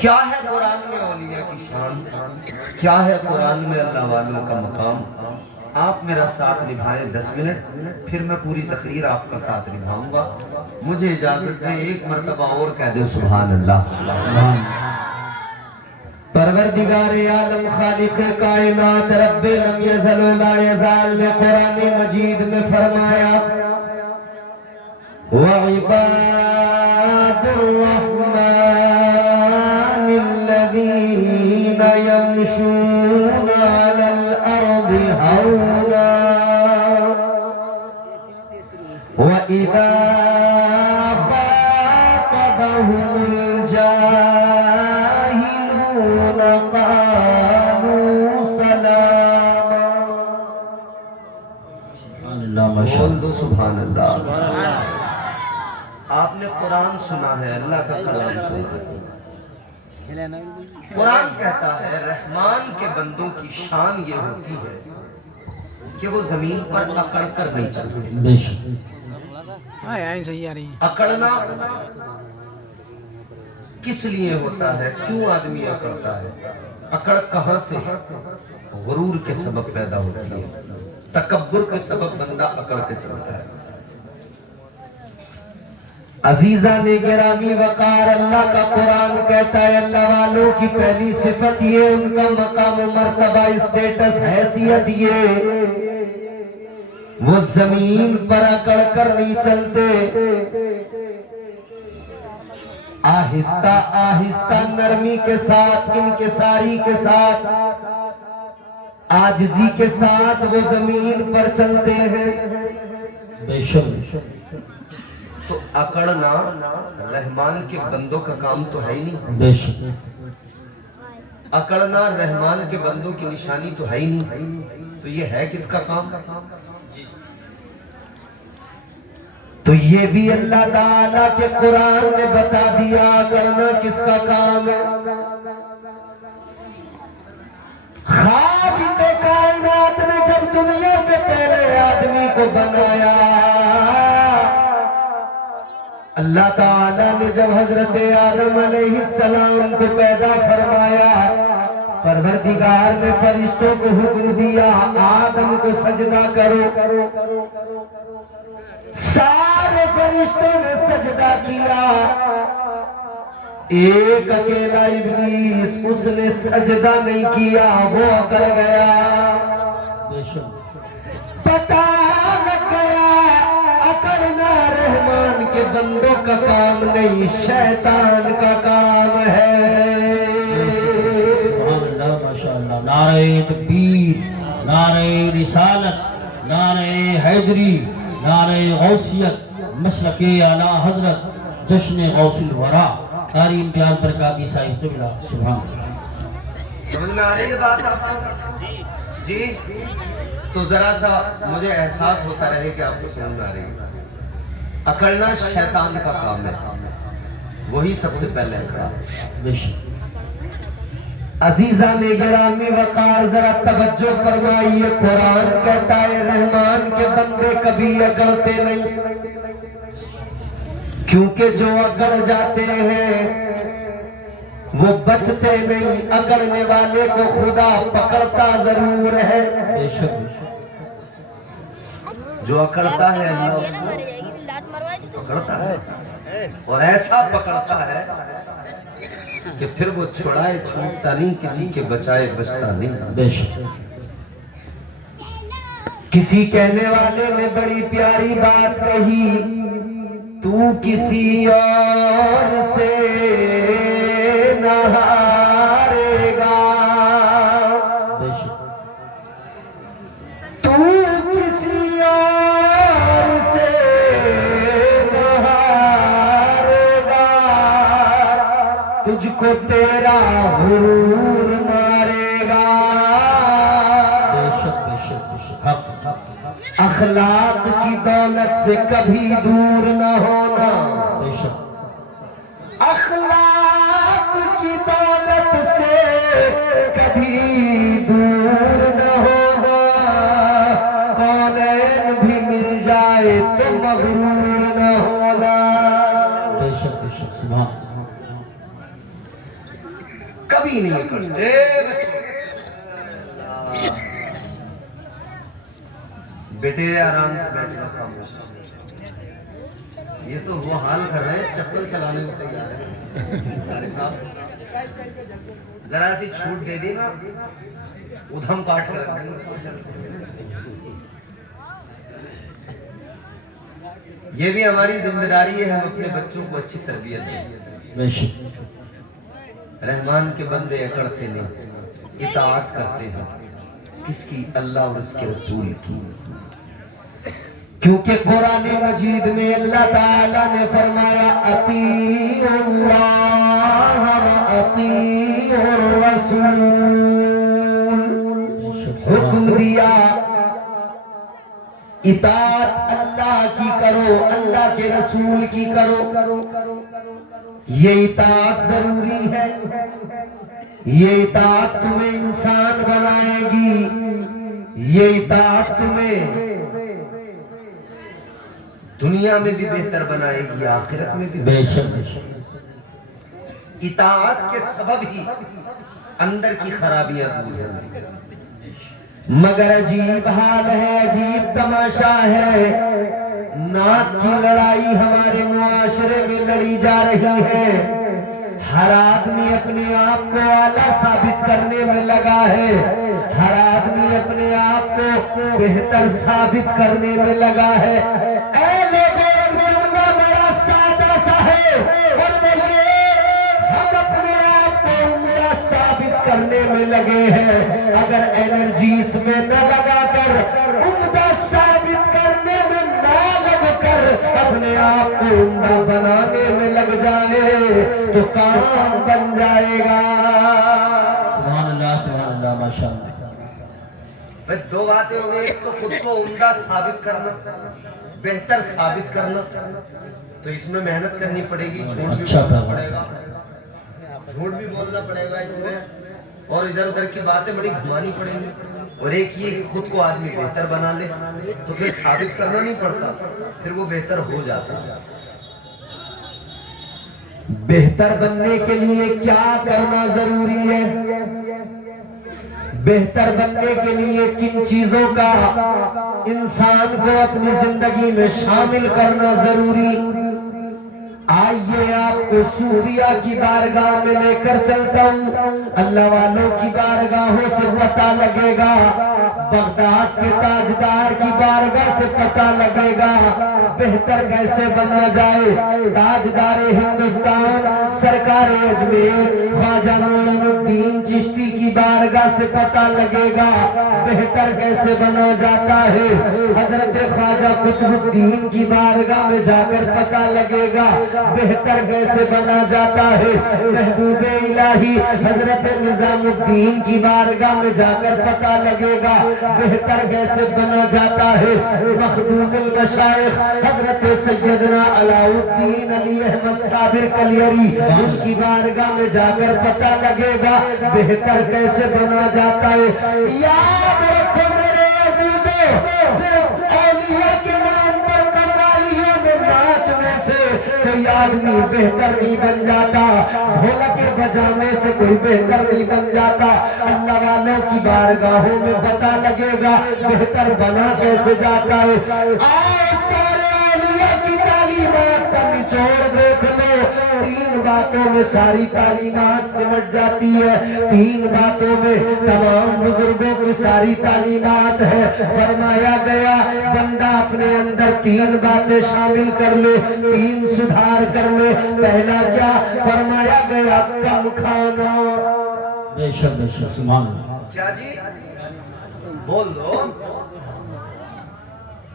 کیا ہے قرآن میں اولیاء کی شان، کیا ہے قرآن میں اللہ والوں کا مقام. آپ میرا ساتھ نبھائیں 10 منٹ، پھر میں پوری تقریر آپ کا ساتھ نبھاؤں گا. مجھے اجازت دیں ایک مرتبہ اور کہہ دے سبحان اللہ. پروردگار عالم خالق کائنات رب لم یزل لا یزال نے قرآن مجید میں فرمایا وَعِبَادُ الرَّحْمَنِ الَّذِينَ يَمْشُونَ عَلَى الْأَرْضِ هَوْنًا وَإِذَا خَاطَبَهُمُ الْجَاهِلُونَ قَالُوا سَلَامًا. سبحان اللہ. آپ نے قرآن سنا ہے، اللہ کا کلام سنا ہے. قرآن کہتا ہے رحمان کے بندوں کی شان یہ ہوتی ہے کہ وہ زمین پر اکڑ کر نہیں چلتے. اکڑنا کس لیے ہوتا ہے؟ کیوں آدمی اکڑتا ہے؟ اکڑ کہاں سے؟ غرور کے سبب پیدا ہوتی ہے، تکبر کے سبب بندہ اکڑ کے چلتا ہے. عزیزان گرامی وقار اللہ کا قرآن کہتا ہے اللہ والوں کی پہلی صفت یہ، ان کا مقام و مرتبہ، اسٹیٹس، حیثیت یہ وہ زمین پر اکڑ کر نہیں چلتے، آہستہ آہستہ نرمی کے ساتھ، انکساری کے ساتھ، عاجزی کے ساتھ وہ زمین پر چلتے ہیں. بے شک. تو اکڑنا رحمان کے بندوں کا کام تو ہے ہی نہیں. بے شک. اکڑنا رحمان کے بندوں کی نشانی تو ہے ہی نہیں. تو یہ ہے کس کا کام؟ تو یہ بھی اللہ تعالیٰ کے قرآن نے بتا دیا اکڑنا کس کا کام ہے. خالق کائنات نے جب دنیا کے پہلے آدمی کو بنایا، اللہ تعالیٰ نے جب حضرت آدم علیہ السلام کو پیدا فرمایا، پروردگار نے فرشتوں کو حکم دیا آدم کو سجدہ کرو. سارے فرشتوں نے سجدہ کیا، ایک اکیلا ابلیس اس نے سجدہ نہیں کیا، وہ اکڑ گیا. پتہ لگ گیا اکڑنا رحمان کے بندوں کا کام نہیں، شیطان کا کام ہے. ماشاءاللہ. نعرہ تکبیر، نعرہ رسالت، نعرہ حیدری، نعرہ غوثیت، مسلک اعلیٰ حضرت، جشن غوث الورا، قاری امتیاز برکاتی صاحب قبلہ. سبحان اللہ. سمجھ میں آ رہی ہے بات آپ کو؟ جی. تو ذرا سا مجھے احساس ہوتا رہے کہ آپ کو سمجھ میں آ رہی ہے. اکڑنا شیطان کا کام ہے، وہی سب سے پہلے اکڑا. بے شک. عزیزان گرامی وقار ذرا توجہ فرمائیے. قرآن کہتا ہے رحمان کے بندے کبھی اکڑتے نہیں، کیونکہ جو اکڑ جاتے ہیں وہ بچتے نہیں. اکڑنے والے کو خدا پکڑتا ضرور ہے. جو اکڑتا ہے اللہ اس کو پکڑتا ہے، اور ایسا پکڑتا ہے کہ پھر وہ چھڑائے چھوٹتا نہیں، کسی کے بچائے بچتا نہیں. بے شک. کسی کہنے والے نے بڑی پیاری بات کہی، تو کسی اور سے نہ ہارے گا. تو کسی اور سے نہ ہارے گا، تجھ کو تیرا غرور مارے گا. اخلاق کی دولت سے کبھی دور نہ ہونا، اخلاق کی دولت سے کبھی دور نہ ہونا. کونین بھی مل جائے تو مغرور نہ ہونا. کبھی نہیں کرتے. بیٹے آرام سے بیٹھنا خاموش. یہ تو وہ حال کر رہے ہیں چپل چلانے کو تیار ہے. ذرا سی چھوٹ دے دی نا ادھم کاٹ کر. یہ بھی ہماری ذمہ داری ہے، ہم اپنے بچوں کو اچھی تربیت دیں. رحمان کے بندے اکڑتے نہیں، اطاعت کرتے ہیں. کس کی؟ اللہ اور اس کے رسول کی. کیونکہ قرآن مجید میں اللہ تعالیٰ نے فرمایا اطیعوا اللہ و اطیعوا الرسول. حکم دیا اطاعت اللہ کی کرو، اللہ کے رسول کی کرو. یہ اطاعت ضروری ہے. یہ اطاعت تمہیں انسان بنائے گی. یہ اطاعت تمہیں دنیا میں بھی بہتر بنائے گی، آخرت میں بھی. بے شک اطاعت کے سبب ہی اندر کی خرابیاں دور ہیں. مگر عجیب حال ہے، عجیب تماشا ہے، ناک کی لڑائی ہمارے معاشرے میں لڑی جا رہی ہے. ہر آدمی اپنے آپ کو اعلیٰ ثابت کرنے میں لگا ہے. ہر آدمی اپنے آپ کو بہتر ثابت کرنے میں لگا ہے. اے لوگوں، جملہ بڑا سادہ سا ہے، اور وہ یہ ہم اپنے آپ کو عمدہ ثابت کرنے میں لگے ہیں. اگر انرجی اس میں نہ لگا کر عمدہ ثابت کرنے میں نہ لگ کر اپنے آپ کو عمدہ بنانے میں لگ جائے تو کام بن جائے گا. سبحان اللہ ماشاء اللہ. دو باتیں ہوں گی، ایک تو خود کو عمدہ ثابت کرنا، بہتر ثابت کرنا. تو اس میں محنت کرنی پڑے گی، جھوٹ بھی بولنا پڑے گا، جھوٹ بھی بولنا پڑے گا اس میں، اور ادھر ادھر کی باتیں بڑی گھمانی پڑیں گی. اور ایک یہ کہ خود کو آدمی بہتر بنا لے تو پھر ثابت کرنا نہیں پڑتا، پھر وہ بہتر ہو جاتا ہے. بہتر بننے کے لیے کیا کرنا ضروری ہے؟ بہتر بننے کے لیے کن چیزوں کا انسان کو اپنی زندگی میں شامل کرنا ضروری؟ آئیے آپ کو صوفیہ کی بارگاہ میں لے کر چلتا ہوں. اللہ والوں کی بارگاہوں سے پتہ لگے گا، بغداد کے تاجدار کی بارگاہ سے پتہ لگے گا بہتر کیسے بنا جائے. تاجدار ہندوستان سرکار اجمیر خواجہ معین الدین چشتی کی بارگاہ سے پتہ لگے گا بہتر کیسے بنا جاتا ہے. حضرت خواجہ قطب الدین کی بارگاہ میں جا کر پتہ لگے گا بہتر کیسے بنا جاتا ہے. محبوب الہی حضرت نظام الدین کی بارگاہ میں جا کر پتہ لگے گا بہتر کیسے بنا جاتا ہے. مخدوم المشائخ حضرت سیدنا علاء الدین علی احمد صابر کلیری ان کی بارگاہ میں جا کر پتہ لگے گا بہتر کیسے بنا جاتا ہے. یاد رکھو میرے عزیزوں، صرف اولیاء کے نام پر قوالیوں میں ناچنے سے کوئی آدمی بہتر نہیں بن جاتا، ڈھولک بجانے سے کوئی بہتر نہیں بن جاتا. اللہ والوں کی بارگاہوں میں پتہ لگے گا بہتر بنا کیسے جاتا ہے. آئے سارے اولیاء کی تعلیمات کا نچوڑ دیکھ لو. تین باتوں میں ساری تعلیمات سمجھ جاتی ہے، تین باتوں میں تمام بزرگوں کی ساری تعلیمات ہے. فرمایا گیا بندہ اپنے اندر تین باتیں شامل کر لے، تین سدھار کر لے. پہلا کیا؟ فرمایا گیا کم کھانا. بے شک سبحان اللہ. کیا جی؟ بول دو.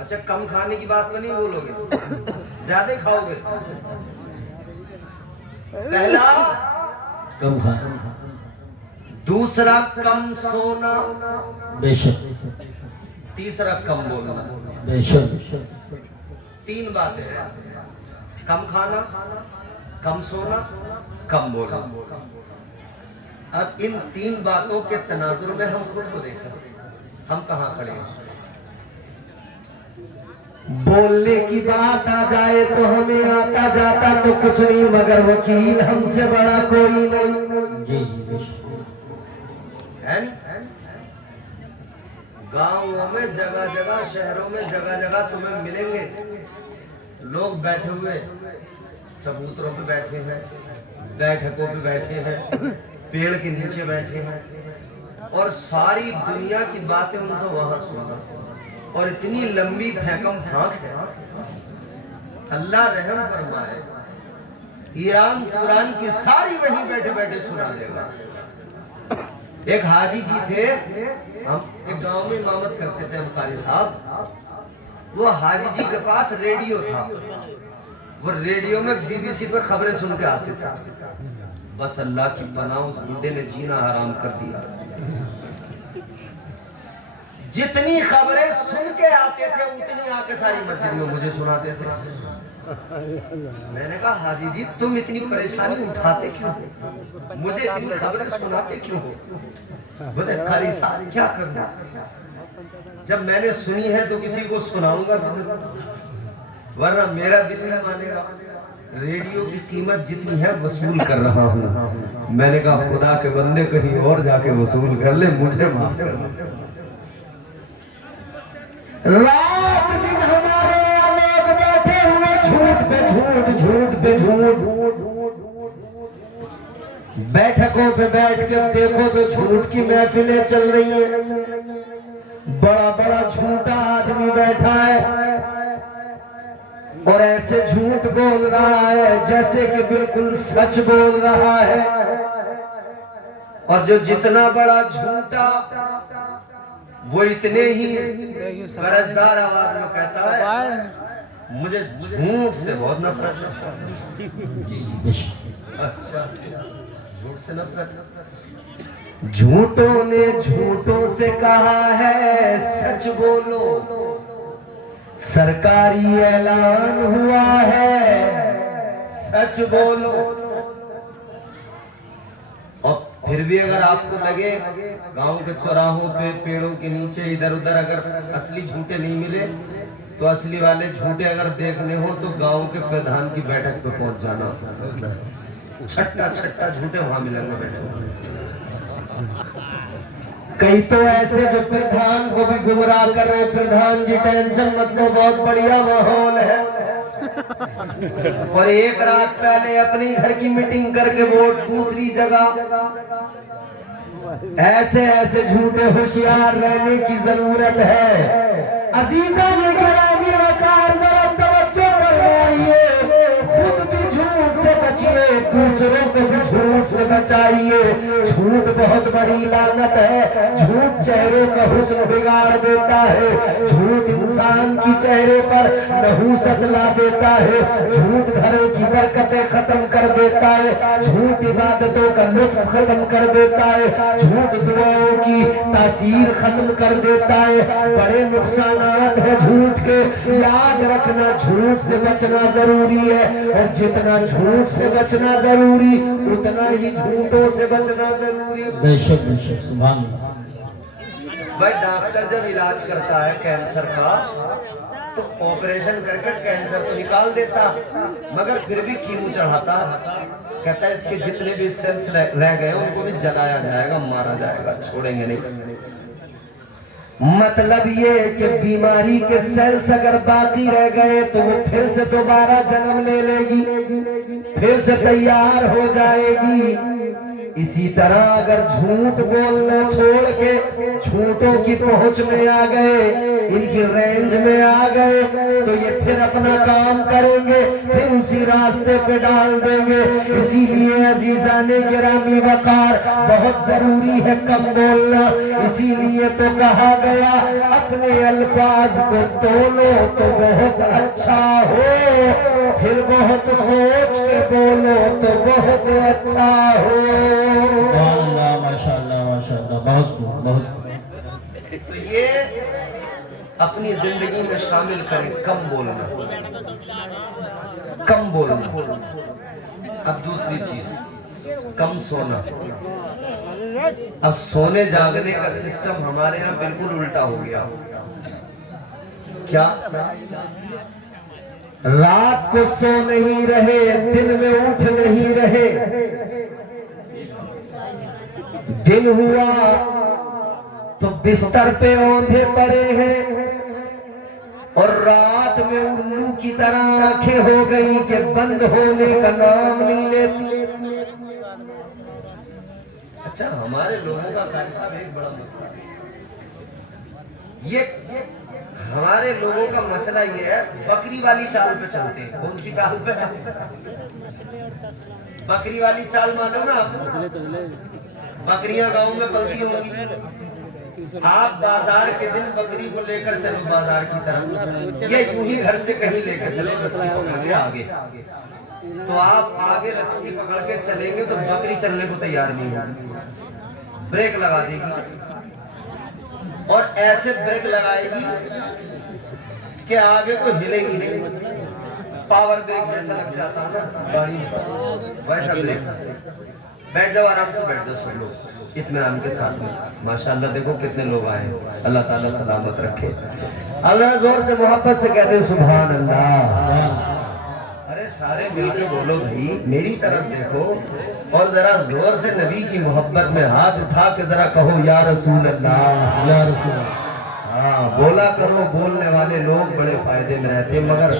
اچھا کم کھانے کی بات میں نہیں بولو گے، زیادہ کھاؤ گے. پہلا کم کھانا، دوسرا کم سونا، بے شک تیسرا کم بولنا. بے شک. تین باتیں ہیں، کم کھانا، کم سونا، کم بولنا. اب ان تین باتوں کے تناظر میں ہم خود کو دیکھیں، ہم کہاں کھڑے ہیں. بولنے کی بات آ جائے تو ہمیں آتا جاتا تو کچھ نہیں، مگر وکیل ہم سے بڑا کوئی نہیں. جی بے شک. ہے نہیں؟ گاؤں میں جگہ جگہ، شہروں میں جگہ جگہ تمہیں ملیں گے لوگ بیٹھے ہوئے، چبوتروں پہ بیٹھے ہیں، بیٹھکوں پہ بیٹھے ہیں، پیڑ کے نیچے بیٹھے ہیں، اور ساری دنیا کی باتیں ان سے وہاں سننا، اور اتنی لمبی پھینکم پھانک ہے، اللہ رحم فرمائے، ایران قرآن کی ساری وہیں بیٹھے بیٹھے سنا دے گا۔ ایک حاجی جی تھے، ہم ایک گاؤں میں امامت کرتے تھے، ہم قاری صاحب، وہ حاجی جی کے پاس ریڈیو تھا، وہ ریڈیو میں بی بی سی پر خبریں سن کے آتے تھے، بس اللہ کی پناہ اس بڈھے نے جینا حرام کر دیا، جتنی خبریں سن کے آتے تھے اتنی آ کے ساری مسجد میں مجھے سناتے تھے۔ میں نے کہا حاجی جی تم اتنی پریشانی اٹھاتے کیوں، مجھے اتنی خبریں سناتے کیوں؟ بولے قاری صاحب کیا کرنا، جب میں نے سنی ہے تو کسی کو سناؤں گا، ورنہ میرا دل نہیں مانے گا، ریڈیو کی قیمت جتنی ہے وصول کر رہا ہوں۔ میں نے کہا خدا کے بندے کہیں اور جا کے وصول کر لے، مجھے معاف کر دے۔ رات دن ہمارے لوگ بیٹھے ہوئے جھوٹ پہ جھوٹ، جھوٹ پہ جھوٹ، بیٹھکوں پہ بیٹھ کے دیکھو تو جھوٹ کی محفلیں چل رہی ہیں، بڑا بڑا جھوٹا آدمی بیٹھا ہے اور ایسے جھوٹ بول رہا ہے جیسے کہ بالکل سچ بول رہا ہے، اور جو جتنا بڑا جھوٹا وہ اتنے ہی غرضدار آواز میں کہتا ہے مجھے جھوٹ سے بہت نفرت ہے۔ اچھا جھوٹ سے نفرت، جھوٹوں نے جھوٹوں سے کہا ہے سچ بولو، سرکاری اعلان ہوا ہے سچ بولو، اور پھر بھی اگر آپ کو لگے گاؤں کے چوراہوں پہ پیڑوں کے نیچے ادھر ادھر اگر اصلی جھوٹے نہیں ملے تو اصلی والے جھوٹے اگر دیکھنے ہو تو گاؤں کے پردھان کی بیٹھک پہ پہنچ جانا، چھٹا چھٹا جھوٹے وہاں ملیں گے بیٹھے۔ کئی تو ایسے جو پردھان کو بھی گمراہ کر رہے، پردھان جی ٹینشن مت لو بہت بڑھیا ماحول ہے، اور ایک رات پہلے اپنی گھر کی میٹنگ کر کے ووٹ دوسری جگہ، ایسے ایسے جھوٹے ہوشیار رہنے کی ضرورت ہے۔ عزیزان گرامی وقار ذرا توجہ فرمائیے، خود بھی جھوٹ سے بچیے، دوسروں کو بھی جھوٹ سے بچائیے۔ جھوٹ بہت بڑی لعنت ہے، جھوٹ چہرے کا حسن بگاڑ دیتا ہے، جھوٹ انسان کی چہرے پر نحوست لا دیتا ہے، جھوٹ گھروں کی برکتیں ختم کر دیتا ہے، جھوٹ عبادتوں کا لطف ختم کر دیتا ہے، جھوٹ دعاؤں کی تاثیر ختم کر دیتا ہے، بڑے نقصانات ہیں جھوٹ کے۔ یاد رکھنا جھوٹ سے بچنا ضروری ہے، اور جتنا جھوٹ سے بچنا ضروری اتنا ہی جھوٹوں سے بچنا ضروری۔ بے شک سبحان اللہ۔ بھائی ڈاکٹر جب علاج کرتا ہے کینسر کا تو آپریشن کر کے کینسر تو نکال دیتا، مگر پھر بھی کیمو چڑھاتا، کہتا ہے اس کے جتنے بھی سیلز رہ گئے ان کو بھی جلایا جائے گا، مارا جائے گا، چھوڑیں گے نہیں۔ مطلب یہ کہ بیماری کے سیلز اگر باقی رہ گئے تو وہ پھر سے دوبارہ جنم لے لے گی، پھر سے تیار ہو جائے گی۔ اسی طرح اگر جھوٹ بولنا چھوڑ کے جھوٹوں کی پہنچ میں آ گئے، ان کی رینج میں آ گئے تو یہ پھر اپنا کام کریں گے، پھر اسی راستے پہ ڈال دیں گے۔ اسی لیے عزیزان گرامی وقار بہت ضروری ہے کم بولنا، اسی لیے تو کہا گیا اپنے الفاظ کو تولو تو بہت اچھا ہو، پھر بہت سوچ کے بولو تو بہت اچھا ہو۔ سبحان اللہ، ماشاءاللہ ماشاءاللہ، بہت بہت۔ تو یہ اپنی زندگی میں شامل کریں، کم بولنا، کم بولنا۔ اب دوسری چیز کم سونا۔ اب سونے جاگنے کا سسٹم ہمارے یہاں بالکل الٹا ہو گیا۔ کیا رات کو سو نہیں رہے، دن میں اٹھ نہیں رہے، دن ہوا تو بستر پہ اوندھے پڑے ہیں اور رات میں الو کی طرح آنکھیں ہو گئی کہ بند ہونے کا نام نہیں لیتی. اچھا ہمارے لوگوں کا قاری صاحب ایک بڑا مسئلہ ہے. یہ ہمارے لوگوں کا مسئلہ یہ ہے بکری والی چال پہ چلتے ہیں. کون سی چال پہ؟ بکری والی چال معلوم نا آپ کو؟ بکریاں گاؤں میں پلتی ہوں گی. آپ بازار کے دن بکری کو لے کر چلو بازار کی طرف, یہ یوں ہی گھر سے کہیں لے کر چلے رسی پکڑ کے آگے, تو آپ آگے رسی پکڑ کے چلیں گے تو بکری چلنے کو تیار نہیں ہوگی, بریک لگا دے گی اور ایسے بریک لگائے گی کہ آگے کو ہلے گی نہیں. پاور بریک جیسا لگ جاتا ہے نا گاڑی ویسا بریک. بیٹھ جاؤ آرام سے بیٹھ جاؤ سب لوگ اطمینان کے ساتھ میں. ماشاءاللہ دیکھو کتنے لوگ آئے ہیں. اللہ تعالیٰ سلامت رکھے. اللہ زور سے محبت سے کہتے ہیں سبحان اللہ. ارے سارے مل کے بولو بھائی, میری طرف دیکھو اور ذرا زور سے نبی کی محبت میں ہاتھ اٹھا کے ذرا کہو یا رسول اللہ, یا رسول اللہ. ہاں بولا کرو, بولنے والے لوگ بڑے فائدے میں رہتے ہیں, مگر